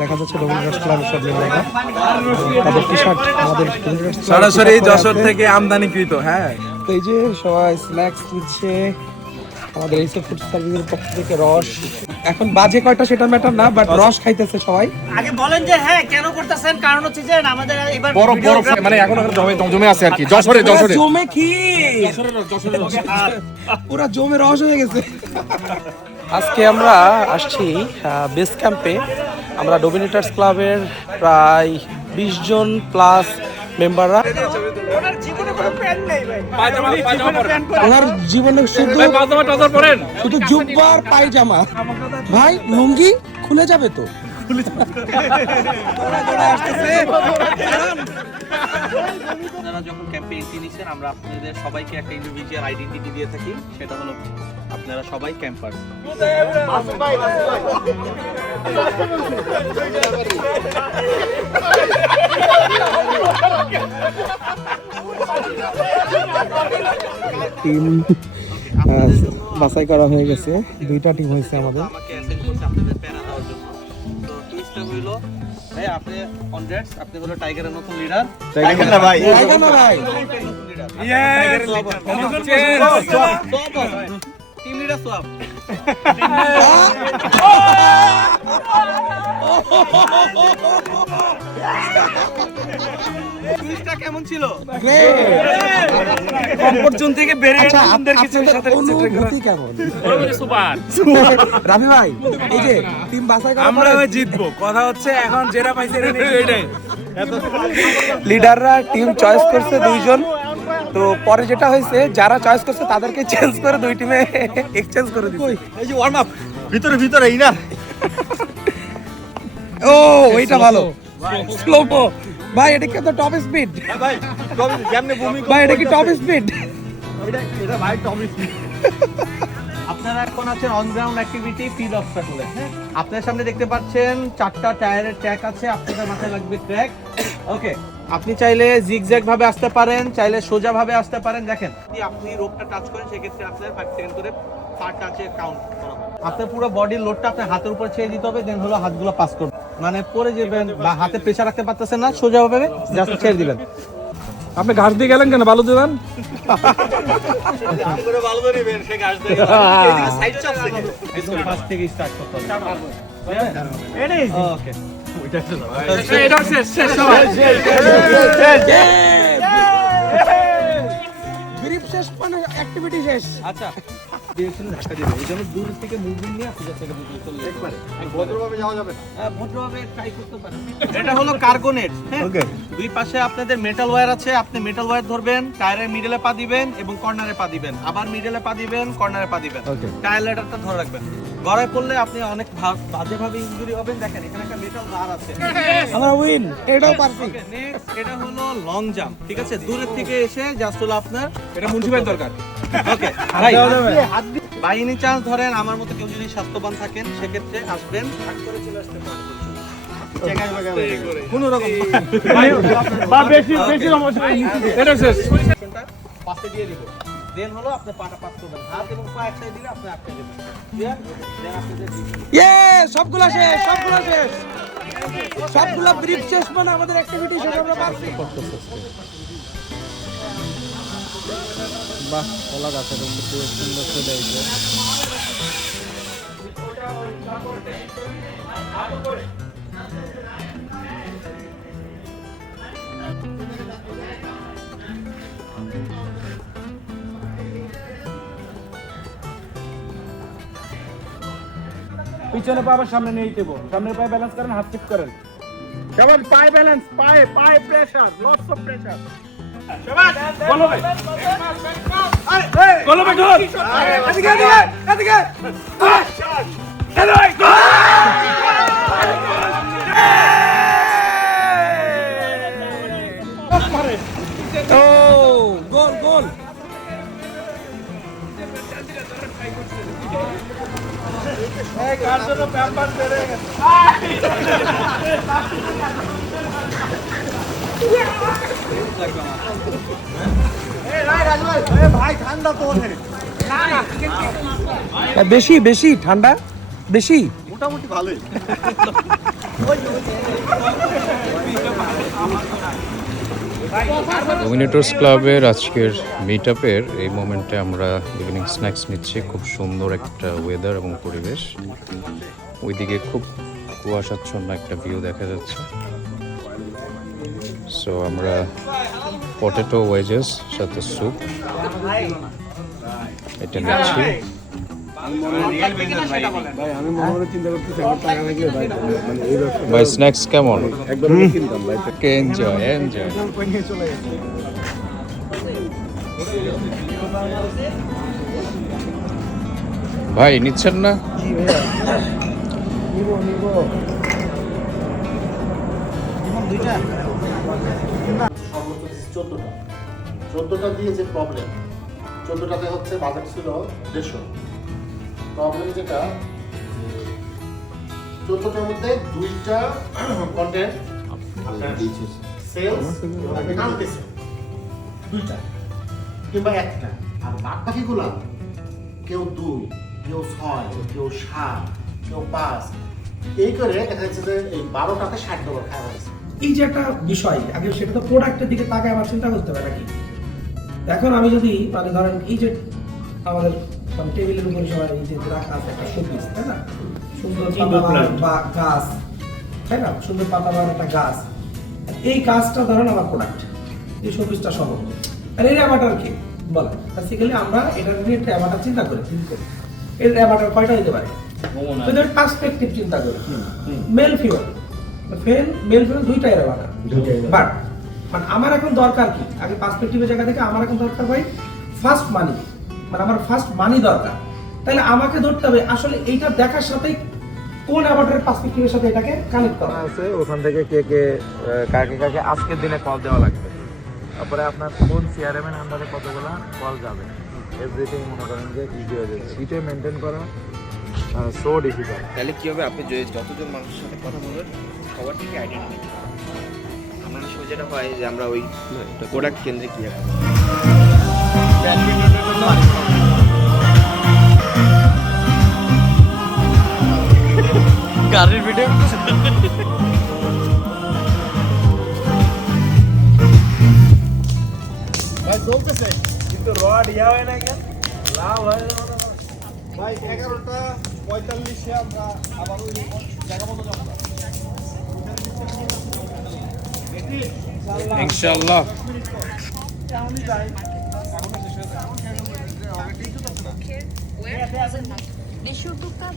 দেখা যাচ্ছে ডোমিনিটাস ক্লাবের সব মেম্বাররা তাদের টি-শার্ট আমাদের সরাসরি যশোর থেকে আমদানিকৃত। হ্যাঁ, তো এই যে সবাই স্ন্যাক্স নিচ্ছে আমাদের এইসব ফুড সার্ভিসের পক্ষ থেকে। রস এখন বাজে কয়টা সেটা ম্যাটার না, বাট রস খাইতেছে সবাই। আগে বলেন যে হ্যাঁ কেন করতেছেন, কারণ হচ্ছে যে আমাদের এবার বড় মানে এখন জমে আছে আর কি। যশোরে জমে কি পুরো জমে রস হয়ে গেছে। আজকে আমরা আসছি বেস ক্যাম্পে। আমরা ডোমিনিটার্স ক্লাবের প্রায় 20 জন প্লাস মেম্বাররা। ওনার জীবনে কোনো প্যান্ট নেই ভাই, ওনার জীবনে শুধু জুব্বা আর পায়জামা। ভাই লুঙ্গি খুলে যাবে তো। আপনারা যখন ক্যাম্পে এন্ট্রি নিছেন আমরা আপনাদের সবাইকে একটা ইন্ডিভিজুয়াল আইডেন্টিটি দিয়ে থাকি, সেটা হলো আপনারা সবাই ক্যাম্পার। টিম বাছাই করা হয়ে গেছে, 2টা টিম হয়েছে আমাদের। আমাকে অ্যাসাইন করছে আপনাদের প্যারা দেওয়ার জন্য। তো টুইস্টটা হইলো ভাই আপনি কনগ্রেটস, আপনি হলো টাইগারের নতুন লিডার। টাইগার না ভাই, টিম লিডার সোয়াব। টুইস্টটা কেমন ছিল? কমফোর্ট জোন থেকে বেরিয়ে আচ্ছা, সুন্দর কিছুর সাথে অনুভূতি কেমন? রাফি ভাই, এই যে টিম বাছাই করা আমরা জিতবো, কথা হচ্ছে এখন যেটা পাইছে এটাই। লিডাররা টিম চয়েস করছে 2 জন। তো পরে যেটা হয়েছে যারা চয়েস করছে তাদেরকে চেঞ্জ করে 2 টিমে এক্সচেঞ্জ করে দিচ্ছে। এই যে ওয়ার্ম আপ ভিতরে ইনার। ও ওইটা ভালো, স্লোমো ভাই। এটা কি তো টপ স্পিড ভাই? কেমনে ভূমি ভাই? এটা কি টপ স্পিড? এটা ভাই টপ স্পিড। আপনারা এখন আছেন অন গ্রাউন্ড অ্যাক্টিভিটি ফিল্ড অবস্টাকলে। হ্যাঁ, আপনার সামনে দেখতে পাচ্ছেন 4টা টায়ারের ট্র্যাক আছে, আপনাদের মাথায় লাগবে ট্র্যাক। ওকে, আপনি চাইলে জিগজ্যাগ ভাবে আসতে পারেন, চাইলে সোজা ভাবে আসতে পারেন। দেখেন যদি আপনি রোপটা টাচ করেন সেক্ষেত্রে আপনার 5 সেকেন্ড করে পার টাচে কাউন্ট করা হবে। আপনার পুরো বডির লোডটা আপনার হাতের উপর ছেড়ে দিতে হবে, দেন হলো হাতগুলো পাস করবেন, মানে পরে যাবেন বা হাতে প্রেসার রাখতে পারতেছেন না, সোজা ভাবে জাস্ট ছেড়ে দিবেন। আপনি ঘাস দিয়ে গেলেন কেন? বালু দিবেন। করে ভালো করে নেবেন, সে ঘাস দিয়ে এদিকে সাইড চাপ থেকে একদম ফার্স্ট থেকে স্টার্ট করতে হবে। ওকে, এটা শেষ গ্রিপ শেষ মানে অ্যাক্টিভিটি শেষ। আচ্ছা ডিরেকশনে ধাক্কা দিবে, এই জন্য দূর থেকে মুভমেন্ট নিয়ে সোজা থেকে বুঝলে চলে একবারে ভদ্রভাবে যাওয়া যাবে না। ভদ্রভাবে ট্রাই করতে পারেন। এটা হলো কার্গো নেট। ওকে, দুই পাশে আপনাদের মেটাল ওয়্যার আছে, আপনি মেটাল ওয়্যার ধরবেন, টায়ারের মিডলে পা দিবেন এবং কর্নারে পা দিবেন, আবার মিডলে পা দিবেন, কর্নারে পা দিবেন। টায়ার লেডারটা ধরে রাখবেন, গড়ায় পড়লে আপনি অনেক বাজেভাবে ইনজুরি হবেন। দেখেন এখানে একটা মেটাল বার আছে। আমরা উইন, এটাও পারছি। নেক্সট এটা হলো লং জাম্প। ঠিক আছে, দূরের থেকে এসে জাস্ট হলো আপনার এটা মুন্সিপাল দরকার। ওকে বাই এনি চান্স ধরেন আমার মতো কেউ যদি স্বাস্থ্যবান থাকেন সেক্ষেত্রে আসবেন, করে চলে আসতে পারেন কোনো রকম বা বেশি সমস্যা নাই। এটা শেষ পাশে দিয়ে দিব, দেন হলো আপনি পাটা পাস করবেন, হাত এবং পা এক সাইড দিলে আপনি আটকে দেবেন। ক্লিয়ার? দেন আপনাদের ইয়ে সবগুলা শেষ, সবগুলা শেষ, সবগুলা ব্রিফ শেষ মানে আমাদের অ্যাক্টিভিটি শেষ। আমরা পারছি। বাহ, কলা গাছের উপর দিয়ে সুন্দর চলে এসেছে। পিছনে পা আবার সামনে নিয়ে দেবো, সামনের পায়ে ব্যালেন্স করেন, হাত চিপ করেন। সবার পায়ে ব্যালেন্স, পায়ে প্রেসার, লটস অফ প্রেসার। সবার গলবে গলবে গোল। এদিকে এদিকে হ্যালো গোল। ও গোল গোল। এই কার জন্য পেপার বেড়ে গেছে। বেশি বেশি ঠান্ডা বেশি মোটামুটি ভালোই। ডমিনেটর্স ক্লাবের আজকের মিট আপের এই মোমেন্টে আমরা ইভিনিং স্ন্যাক্স নিচ্ছি। খুব সুন্দর একটা ওয়েদার এবং পরিবেশ, ওইদিকে খুব কুয়াশাচ্ছন্ন একটা ভিউ দেখা যাচ্ছে। সো আমরা পটেটো ওয়েজেস সাথে স্যুপ এটা নিচ্ছি। ভাই স্ন্যাক্স কেমন? Enjoy enjoy. ভাই নিচ্ছেন না? সর্বোচ্চ 14টা দিয়ে যে প্রবলেম, 14টাতে হচ্ছে বাজেট ছিল 150। প্রবলেম যেটা 14টার মধ্যে 2টা কন্টেন্ট সেলস আনতেছে, 2টা কিংবা 1টা, আর বাদ বাকিগুলা কেউ 2, কেউ 6, কেউ 7, কেউ 5, এই করে দেখা যাচ্ছে যে এই 12টাতে $60 খাওয়া হয়েছে। এই যে একটা বিষয়, আগে সেটা তো প্রোডাক্টের দিকে তাকায় আমার চিন্তা করতে হবে নাকি। এখন আমি যদি মানে ধরেন এই যে আমাদের টেবিলের উপরে সবাই এই যে রাখা আছে একটা শোপিস, তাই না, সুন্দর পাতাবাহার বা গাছ, তাই না, সুন্দর পাতাবাহার একটা গাছ, এই গাছটা ধরেন আমার প্রোডাক্ট, এই শোপিসটা সহ, আর এই অ্যাভাটার কি বলে বেসিক্যালি আমরা এটা নিয়ে একটা অ্যাভাটার চিন্তা করি। এর অ্যাভাটার কয়টা হতে পারে, যদি পার্সপেক্টিভ চিন্তা করি, মেল ফিমেল, মেল ফিমেল দুইটাই অ্যাভাটার, বাট মানে আমার এখন দরকার কি, আগে পার্সপেক্টিভের জায়গা থেকে আমার এখন দরকার ভাই ফার্স্ট মানি, মানে আমার ফার্স্ট মানি দরকার। তাহলে আমাকে ধরতে হবে আসলে এইটা দেখার সাথে কোন অ্যাভাটারের পার্সপেক্টিভের সাথে এটাকে কানেক্ট করা আছে, ওখান থেকে কে কে কাকে কাকে আজকের দিনে কল দেওয়া লাগবে, তারপরে আপনার কোন সিআরএম এর আন্ডারে কতগুলা কল যাবে, এভরিথিং মনে করেন যে ইজি হয়ে যাবে। সিটে মেনটেন করা সো ডিফিকাল্ট। তাহলে কি হবে, আপনি যতজন মানুষের সাথে কথা বলবেন সবার থেকে আইডেন্টিটি আমাদের সময় যেটা হয় যে আমরা ওই প্রোডাক্ট কেন্দ্রে কি হয় গাড়ির ভিডিও ভাই চলতেছে কিন্তু রড ইয়া হয় না কেন, লাভ হয় না ভাই। 11:45 আমরা আবার ওই জায়গা মতো যাব ইনশাআল্লাহ। They should book the